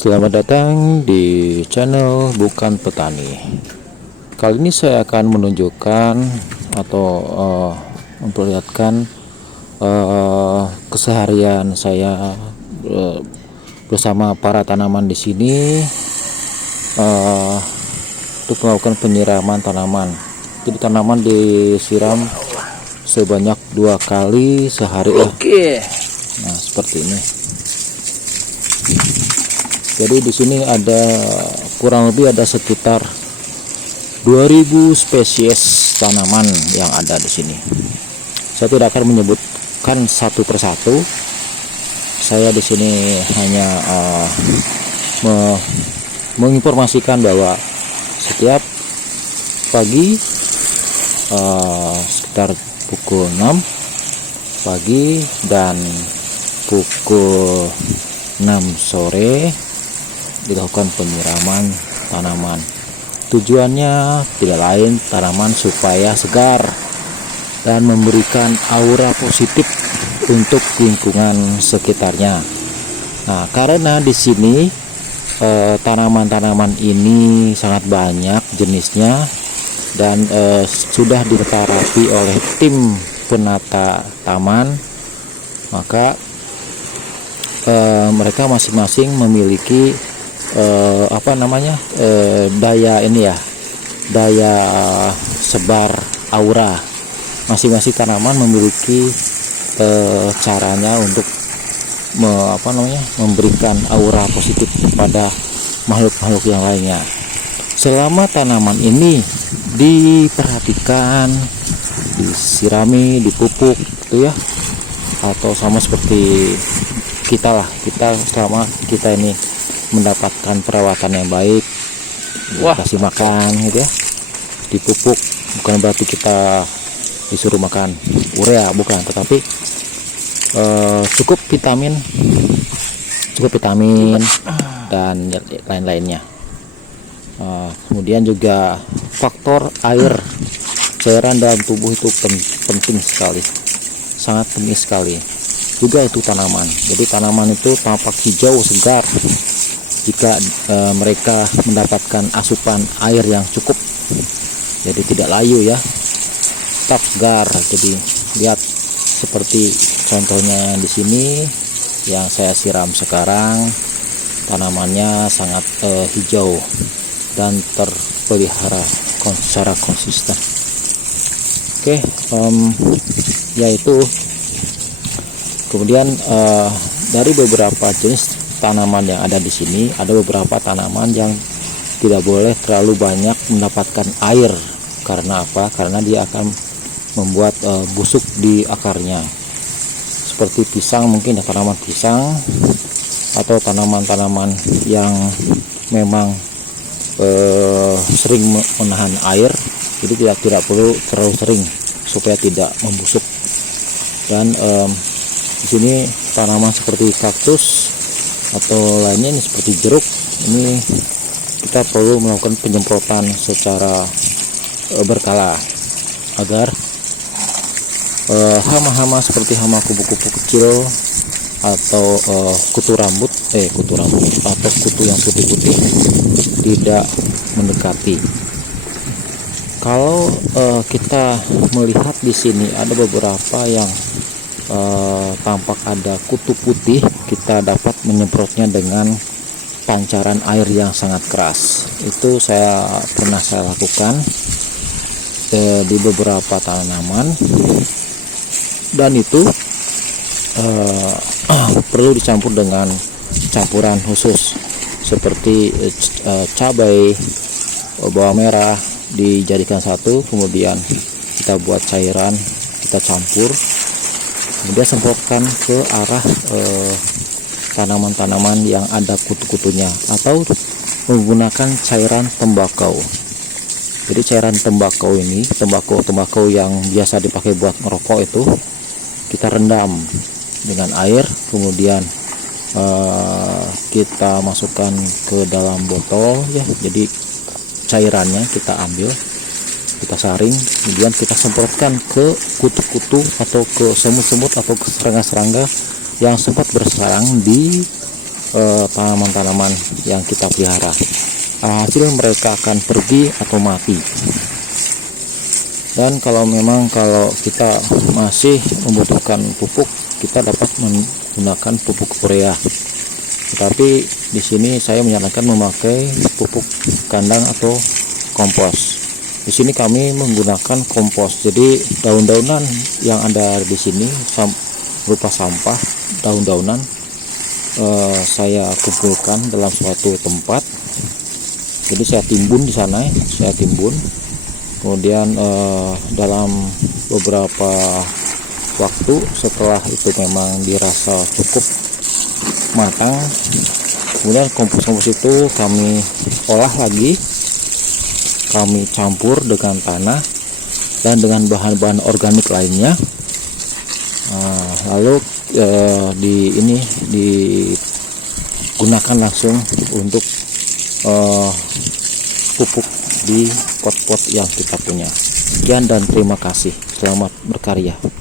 Selamat datang di channel Bukan Petani. Kali ini saya akan menunjukkan atau memperlihatkan keseharian saya bersama para tanaman di sini untuk melakukan penyiraman tanaman. Jadi tanaman disiram sebanyak 2 kali sehari ya. Nah, seperti ini. Jadi di sini ada kurang lebih ada sekitar 2000 spesies tanaman yang ada di sini. Saya tidak akan menyebutkan satu persatu. Saya di sini hanya menginformasikan bahwa setiap pagi sekitar pukul 6 pagi dan pukul 6 sore dilakukan penyiraman tanaman. Tujuannya tidak lain tanaman supaya segar dan memberikan aura positif untuk lingkungan sekitarnya. Nah, karena di sini tanaman-tanaman ini sangat banyak jenisnya dan sudah diterapi oleh tim penata taman, maka mereka masing-masing memiliki daya sebar aura. Masing-masing tanaman memiliki caranya untuk memberikan aura positif kepada makhluk-makhluk yang lainnya. Selama tanaman ini diperhatikan, disirami, dipupuk gitu ya, atau sama seperti kita selama kita ini mendapatkan perawatan yang baik, dikasih makan gitu ya, dipupuk, bukan berarti kita disuruh makan urea, bukan, tetapi cukup vitamin dan lain-lainnya. Kemudian juga faktor air, cairan dalam tubuh itu penting sekali, sangat penting sekali juga itu tanaman. Jadi tanaman itu tampak hijau segar jika mereka mendapatkan asupan air yang cukup, jadi tidak layu ya, tetap segar. Jadi lihat seperti contohnya di sini yang saya siram sekarang, tanamannya sangat hijau dan terpelihara secara konsisten. Oke, yaitu kemudian dari beberapa jenis tanaman yang ada di sini, ada beberapa tanaman yang tidak boleh terlalu banyak mendapatkan air. Karena apa? Karena dia akan membuat busuk di akarnya. Seperti pisang, mungkin ya, tanaman pisang atau tanaman-tanaman yang memang sering menahan air, jadi tidak perlu terlalu sering supaya tidak membusuk. Dan di sini tanaman seperti kaktus atau lainnya ini seperti jeruk, ini kita perlu melakukan penyemprotan secara berkala agar hama-hama seperti hama kupu-kupu kecil atau kutu rambut atau kutu yang putih-putih tidak mendekati. Kalau kita melihat di sini ada beberapa yang tampak ada kutu putih, kita dapat menyemprotnya dengan pancaran air yang sangat keras. Itu pernah saya lakukan di beberapa tanaman, dan itu perlu dicampur dengan campuran khusus seperti cabai, bawang merah dijadikan satu, kemudian kita buat cairan, kita campur, kemudian semprotkan ke arah tanaman-tanaman yang ada kutu-kutunya, atau menggunakan cairan tembakau. Jadi cairan tembakau ini, tembakau yang biasa dipakai buat merokok itu, kita rendam dengan air, kemudian kita masukkan ke dalam botol ya. Jadi cairannya kita ambil, kita saring, kemudian kita semprotkan ke kutu-kutu atau ke semut-semut atau ke serangga-serangga yang sempat bersarang di tanaman-tanaman yang kita pelihara. Hasil mereka akan pergi atau mati. Dan kalau kita masih membutuhkan pupuk, kita dapat menggunakan pupuk urea. Tetapi di sini saya menyarankan memakai pupuk kandang atau kompos. Di sini kami menggunakan kompos. Jadi daun-daunan yang ada di sini berupa sampah, daun-daunan saya kumpulkan dalam suatu tempat. Jadi saya timbun di sana, Kemudian dalam beberapa waktu setelah itu memang dirasa cukup matang, kemudian kompos itu kami olah lagi, kami campur dengan tanah dan dengan bahan-bahan organik lainnya. Lalu digunakan langsung untuk pupuk di pot-pot yang kita punya. Sekian dan terima kasih. Selamat berkarya.